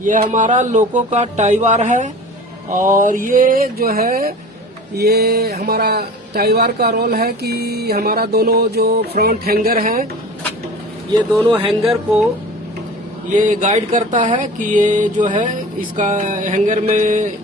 ये हमारा लोको का टाइवार है और ये जो है ये हमारा टाइवार का रोल है कि हमारा दोनों जो फ्रंट हैंगर हैं ये दोनों हैंगर को ये गाइड करता है कि ये जो है इसका हैंगर में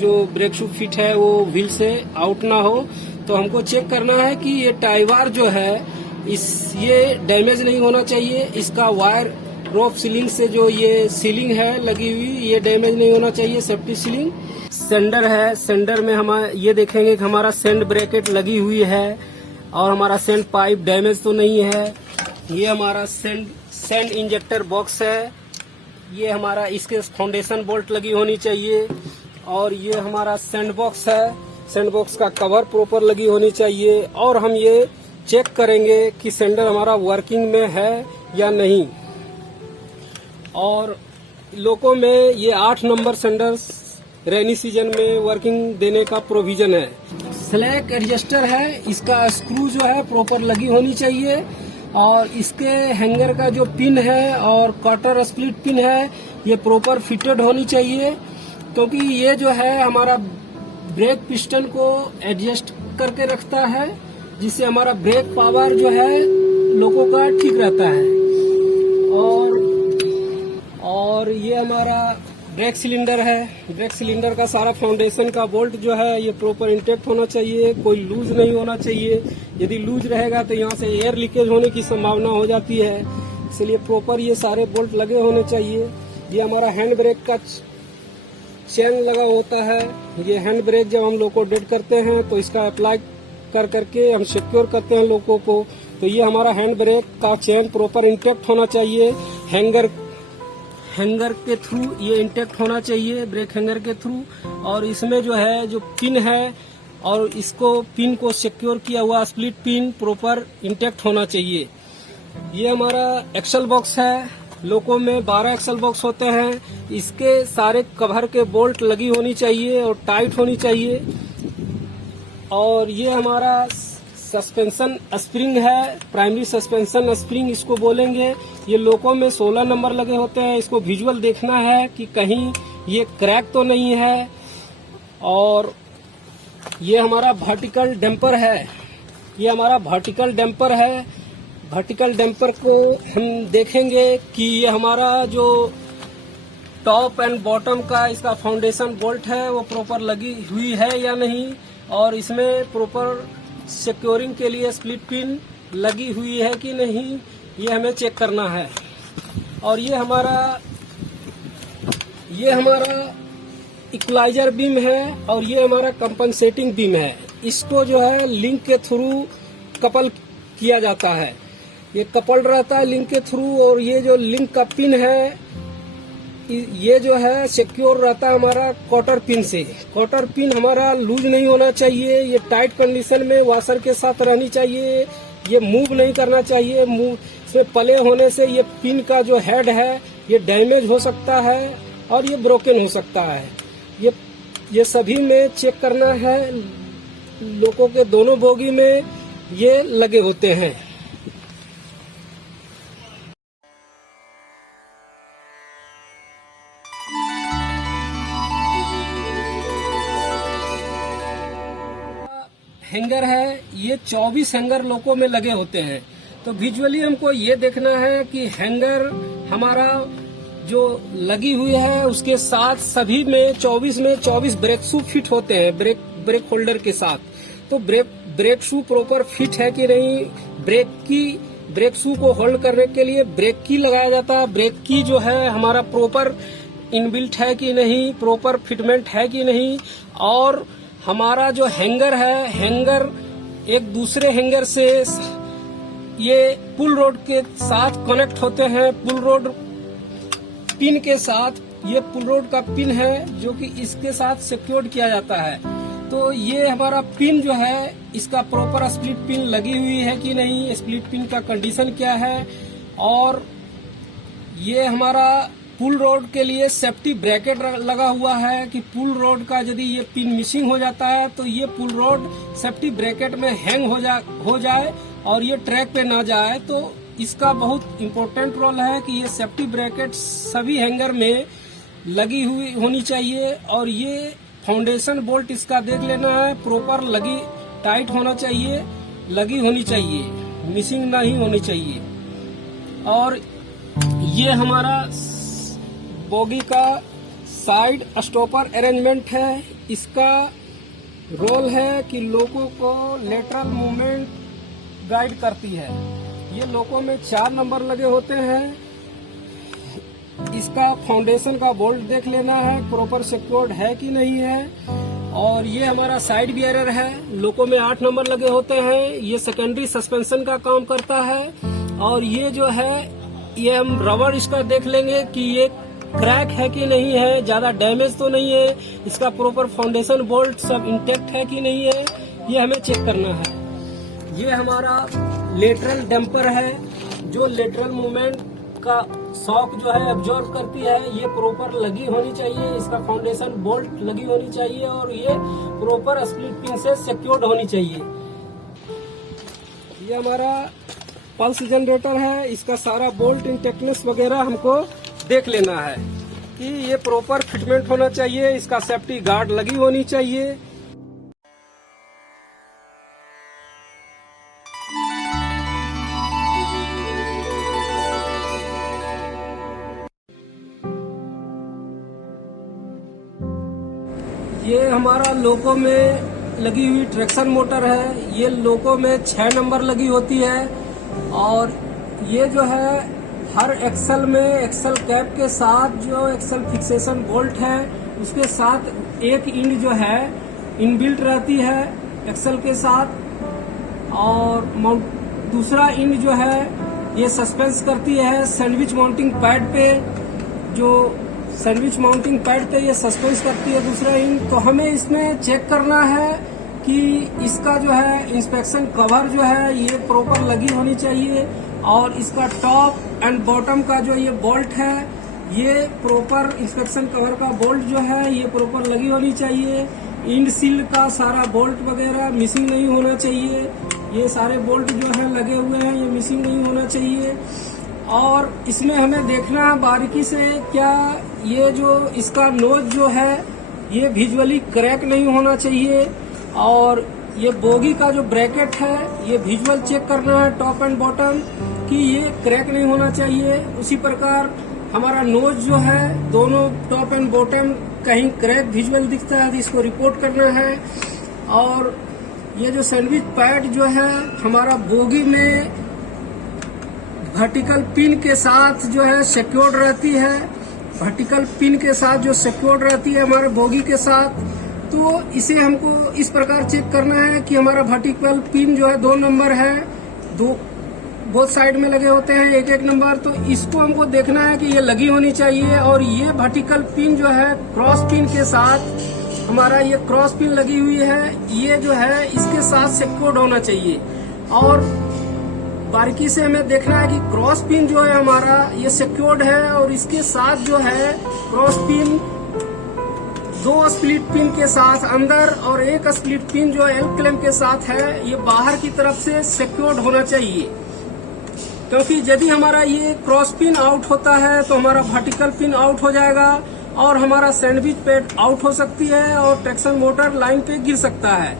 जो ब्रेक शू फिट है वो व्हील से आउट ना हो। तो हमको चेक करना है कि ये टाइवार जो है ये डैमेज नहीं होना चाहिए। इसका वायर रोप सीलिंग से जो ये सीलिंग है लगी हुई ये डैमेज नहीं होना चाहिए, सेफ्टी सीलिंग। सेंडर है, सेंडर में हम ये देखेंगे कि हमारा सेंड ब्रैकेट लगी हुई है और हमारा सेंड पाइप डैमेज तो नहीं है। ये हमारा सेंड इंजेक्टर बॉक्स है, ये हमारा इसके फाउंडेशन बोल्ट लगी होनी चाहिए। और ये हमारा सेंड बॉक्स है, सेंड बॉक्स का कवर प्रॉपर लगी होनी चाहिए। और हम ये चेक करेंगे कि सेंडर हमारा वर्किंग में है या नहीं। और लोको में ये 8 नंबर सेंडर रेनी सीजन में वर्किंग देने का प्रोविजन है। स्लैक एडजस्टर है, इसका स्क्रू जो है प्रॉपर लगी होनी चाहिए। और इसके हैंगर का जो पिन है और कटर स्प्लिट पिन है ये प्रॉपर फिटेड होनी चाहिए, क्योंकि ये जो है हमारा ब्रेक पिस्टन को एडजस्ट करके रखता है, जिससे हमारा ब्रेक पावर जो है लोको का ठीक रहता है। और ये हमारा ब्रेक सिलेंडर है, ब्रेक सिलेंडर का सारा फाउंडेशन का बोल्ट जो है ये प्रॉपर इंटैक्ट होना चाहिए, कोई लूज नहीं होना चाहिए। यदि लूज रहेगा तो यहाँ से एयर लीकेज होने की संभावना हो जाती है, इसलिए प्रॉपर ये सारे बोल्ट लगे होने चाहिए। ये हमारा हैंड ब्रेक का चेन लगा होता है, ये हैंड ब्रेक जब हम लोको डेड करते हैं तो इसका अप्लाई करके हम सिक्योर करते हैं लोको को। तो ये हमारा हैंड ब्रेक का चेन प्रॉपर इंटैक्ट होना चाहिए, हैंगर के थ्रू ये इंटैक्ट होना चाहिए, ब्रेक हैंगर के थ्रू। और इसमें जो है जो पिन है और इसको पिन को सिक्योर किया हुआ स्प्लिट पिन प्रॉपर इंटैक्ट होना चाहिए। ये हमारा एक्सल बॉक्स है, लोको में 12 एक्सल बॉक्स होते हैं, इसके सारे कवर के बोल्ट लगी होनी चाहिए और टाइट होनी चाहिए। और ये हमारा सस्पेंशन स्प्रिंग है, प्राइमरी सस्पेंशन स्प्रिंग इसको बोलेंगे। ये लोको में 16 नंबर लगे होते हैं, इसको विजुअल देखना है कि कहीं ये क्रैक तो नहीं है। और ये हमारा वर्टिकल डैम्पर है, ये हमारा वर्टिकल डैम्पर है। वर्टिकल डैम्पर को हम देखेंगे कि ये हमारा जो टॉप एंड बॉटम का इसका फाउंडेशन बोल्ट है वो प्रॉपर लगी हुई है या नहीं, और इसमें प्रॉपर सिक्योरिंग के लिए स्प्लिट पिन लगी हुई है कि नहीं, ये हमें चेक करना है। और ये हमारा इक्वलाइजर बीम है और ये हमारा कंपनसेटिंग बीम है। इसको जो है लिंक के थ्रू कपल किया जाता है, ये कपल्ड रहता है लिंक के थ्रू। और ये जो लिंक का पिन है ये जो है सिक्योर रहता है हमारा कॉटर पिन से। कॉटर पिन हमारा लूज नहीं होना चाहिए, ये टाइट कंडीशन में वाशर के साथ रहनी चाहिए, ये मूव नहीं करना चाहिए। मूव से पले होने से ये पिन का जो हेड है ये डैमेज हो सकता है और ये ब्रोकन हो सकता है। ये सभी में चेक करना है, लोको के दोनों बोगी में ये लगे होते हैं। हैंगर है, ये 24 हैंगर लोको में लगे होते हैं। तो विजुअली हमको ये देखना है कि हैंगर हमारा जो लगी हुई है उसके साथ सभी में 24 ब्रेक शू फिट होते हैं, ब्रेक होल्डर के साथ। तो ब्रेक शू प्रॉपर फिट है कि नहीं, ब्रेक शू को होल्ड करने के लिए ब्रेक की लगाया जाता है। ब्रेक की जो है हमारा प्रॉपर इनबिल्ट है कि नहीं, प्रॉपर फिटमेंट है कि नहीं। और हमारा जो हैंगर है, हैंगर एक दूसरे हैंगर से ये पुल रोड के साथ कनेक्ट होते हैं, पुल रोड पिन के साथ। ये पुल रोड का पिन है जो कि इसके साथ सिक्योर्ड किया जाता है। तो ये हमारा पिन जो है इसका प्रॉपर स्प्लिट पिन लगी हुई है कि नहीं, स्प्लिट पिन का कंडीशन क्या है। और ये हमारा पुल रोड के लिए सेफ्टी ब्रैकेट लगा हुआ है कि पुल रोड का यदि ये पिन मिसिंग हो जाता है तो ये पुल रोड सेफ्टी ब्रैकेट में हैंग हो जाए और ये ट्रैक पे ना जाए। तो इसका बहुत इम्पोर्टेंट रोल है कि ये सेफ्टी ब्रैकेट सभी हैंगर में लगी हुई होनी चाहिए। और ये फाउंडेशन बोल्ट इसका देख लेना है, प्रॉपर लगी, टाइट होना चाहिए, लगी होनी चाहिए, मिसिंग नहीं होनी चाहिए। और ये हमारा बोगी का साइड स्टॉपर अरेंजमेंट है। इसका रोल है कि लोगों को लेटरल मूवमेंट गाइड करती है। ये लोगों में 4 नंबर लगे होते हैं। इसका फाउंडेशन का बोल्ट देख लेना है, प्रॉपर सिक्योर्ड है कि नहीं है। और ये हमारा साइड बियरर है, लोगों में 8 नंबर लगे होते हैं। ये सेकेंडरी सस्पेंशन का काम करता है। और ये जो है, ये हम रबर इसका देख लेंगे कि ये क्रैक है कि नहीं है, ज्यादा डैमेज तो नहीं है, इसका प्रॉपर फाउंडेशन बोल्ट सब इंटेक्ट है कि नहीं है, ये हमें चेक करना है। ये हमारा लेटरल डैम्पर है, जो लेटरल मूवमेंट का शॉक जो है एब्जॉर्ब करती है। ये प्रॉपर लगी होनी चाहिए, इसका फाउंडेशन बोल्ट लगी होनी चाहिए और ये प्रॉपर स्प्लिट पिन से सिक्योर्ड होनी चाहिए। ये हमारा पल्स जनरेटर है, इसका सारा बोल्ट इंटेक्टनेस वगैरह हमको देख लेना है कि ये प्रॉपर फिटमेंट होना चाहिए, इसका सेफ्टी गार्ड लगी होनी चाहिए। ये हमारा लोको में लगी हुई ट्रैक्शन मोटर है। ये लोको में 6 नंबर लगी होती है। और ये जो है हर एक्सल में एक्सल कैप के साथ जो एक्सल फिक्सेशन बोल्ट है, उसके साथ एक इंड जो है इनबिल्ट रहती है एक्सल के साथ। और दूसरा इंड जो है ये सस्पेंस करती है सैंडविच माउंटिंग पैड पे, जो सैंडविच माउंटिंग पैड पे ये सस्पेंस करती है दूसरा इंड। तो हमें इसमें चेक करना है कि इसका जो है इंस्पेक्शन कवर जो है ये प्रॉपर लगी होनी चाहिए। और इसका टॉप एंड बॉटम का जो ये बोल्ट है, ये प्रॉपर इंस्पेक्शन कवर का बोल्ट जो है ये प्रॉपर लगी होनी चाहिए। इंड सील का सारा बोल्ट वगैरह मिसिंग नहीं होना चाहिए। ये सारे बोल्ट जो है लगे हुए हैं, ये मिसिंग नहीं होना चाहिए। और इसमें हमें देखना है बारीकी से, क्या ये जो इसका नोज जो है ये विजुअली क्रैक नहीं होना चाहिए। और ये बोगी का जो ब्रैकेट है ये विजुअल चेक करना है टॉप एंड बॉटम कि ये क्रैक नहीं होना चाहिए। उसी प्रकार हमारा नोज जो है दोनों टॉप एंड बॉटम कहीं क्रैक विजुअल दिखता है तो इसको रिपोर्ट करना है। और ये जो सैंडविच पैड जो है हमारा बोगी में वर्टिकल पिन के साथ जो है सिक्योर्ड रहती है। वर्टिकल पिन के साथ जो सिक्योर्ड रहती है हमारे बोगी के साथ, तो इसे हमको इस प्रकार चेक करना है कि हमारा वर्टिकल पिन जो है 2 नंबर है, बोथ साइड में लगे होते हैं 1-1 नंबर। तो इसको हमको देखना है कि ये लगी होनी चाहिए। और ये वर्टिकल पिन जो है क्रॉस पिन के साथ, हमारा ये क्रॉस पिन लगी हुई है, ये जो है इसके साथ सिक्योर्ड होना चाहिए। और बारीकी से हमें देखना है कि क्रॉस पिन जो है हमारा ये सिक्योर्ड है और इसके साथ जो है क्रॉस पिन 2 स्प्लिट पिन के साथ अंदर और 1 स्प्लिट पिन जो एल क्लैंप के साथ है ये बाहर की तरफ से सिक्योर्ड होना चाहिए। क्योंकि यदि हमारा ये क्रॉस पिन आउट होता है तो हमारा वर्टिकल पिन आउट हो जाएगा और हमारा सैंडविच पैड आउट हो सकती है और ट्रैक्शन मोटर लाइन पे गिर सकता है।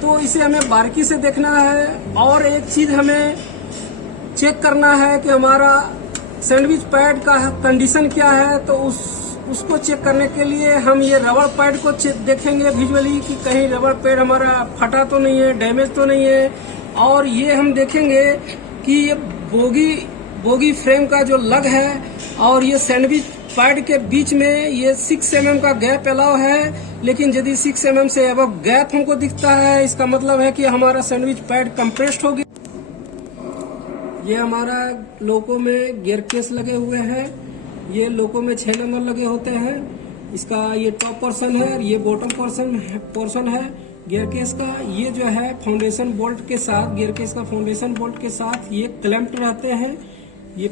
तो इसे हमें बारीकी से देखना है। और एक चीज हमें चेक करना है कि हमारा सैंडविच पैड का कंडीशन क्या है। तो उसको चेक करने के लिए हम ये रबर पैड को देखेंगे विजुअली कि कहीं रबर पैड हमारा फटा तो नहीं है, डैमेज तो नहीं है। और ये हम देखेंगे कि ये बोगी फ्रेम का जो लग है और ये सैंडविच पैड के बीच में ये 6 mm का गैप अलाउ है। लेकिन यदि 6 mm से अब गैप हमको दिखता है, इसका मतलब है कि हमारा सैंडविच पैड कंप्रेस्ड हो गया। ये हमारा लोको में गियर केस लगे हुए हैं। ये लोको में 6 नंबर लगे होते हैं। इसका ये टॉप पोर्शन है और ये बॉटम पोर्शन है गियर केस का। ये जो है फाउंडेशन बोल्ट के साथ, गियर केस का फाउंडेशन बोल्ट के साथ ये क्लैंप्ड रहते हैं ये।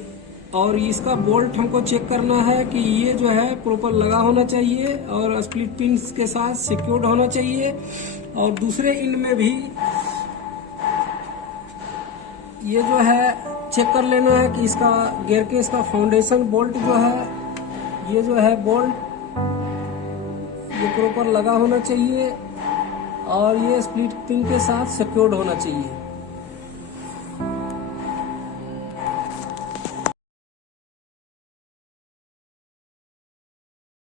और इसका बोल्ट हमको चेक करना है कि ये जो है प्रॉपर लगा होना चाहिए और स्प्लिट पिन के साथ सिक्योर्ड होना चाहिए। और दूसरे इंड में भी ये जो है चेक कर लेना है कि इसका गियर केस का फाउंडेशन बोल्ट जो है ये जो है बोल्ट ये प्रॉपर लगा होना चाहिए और ये स्प्लिट पिन के साथ सिक्योर्ड होना चाहिए।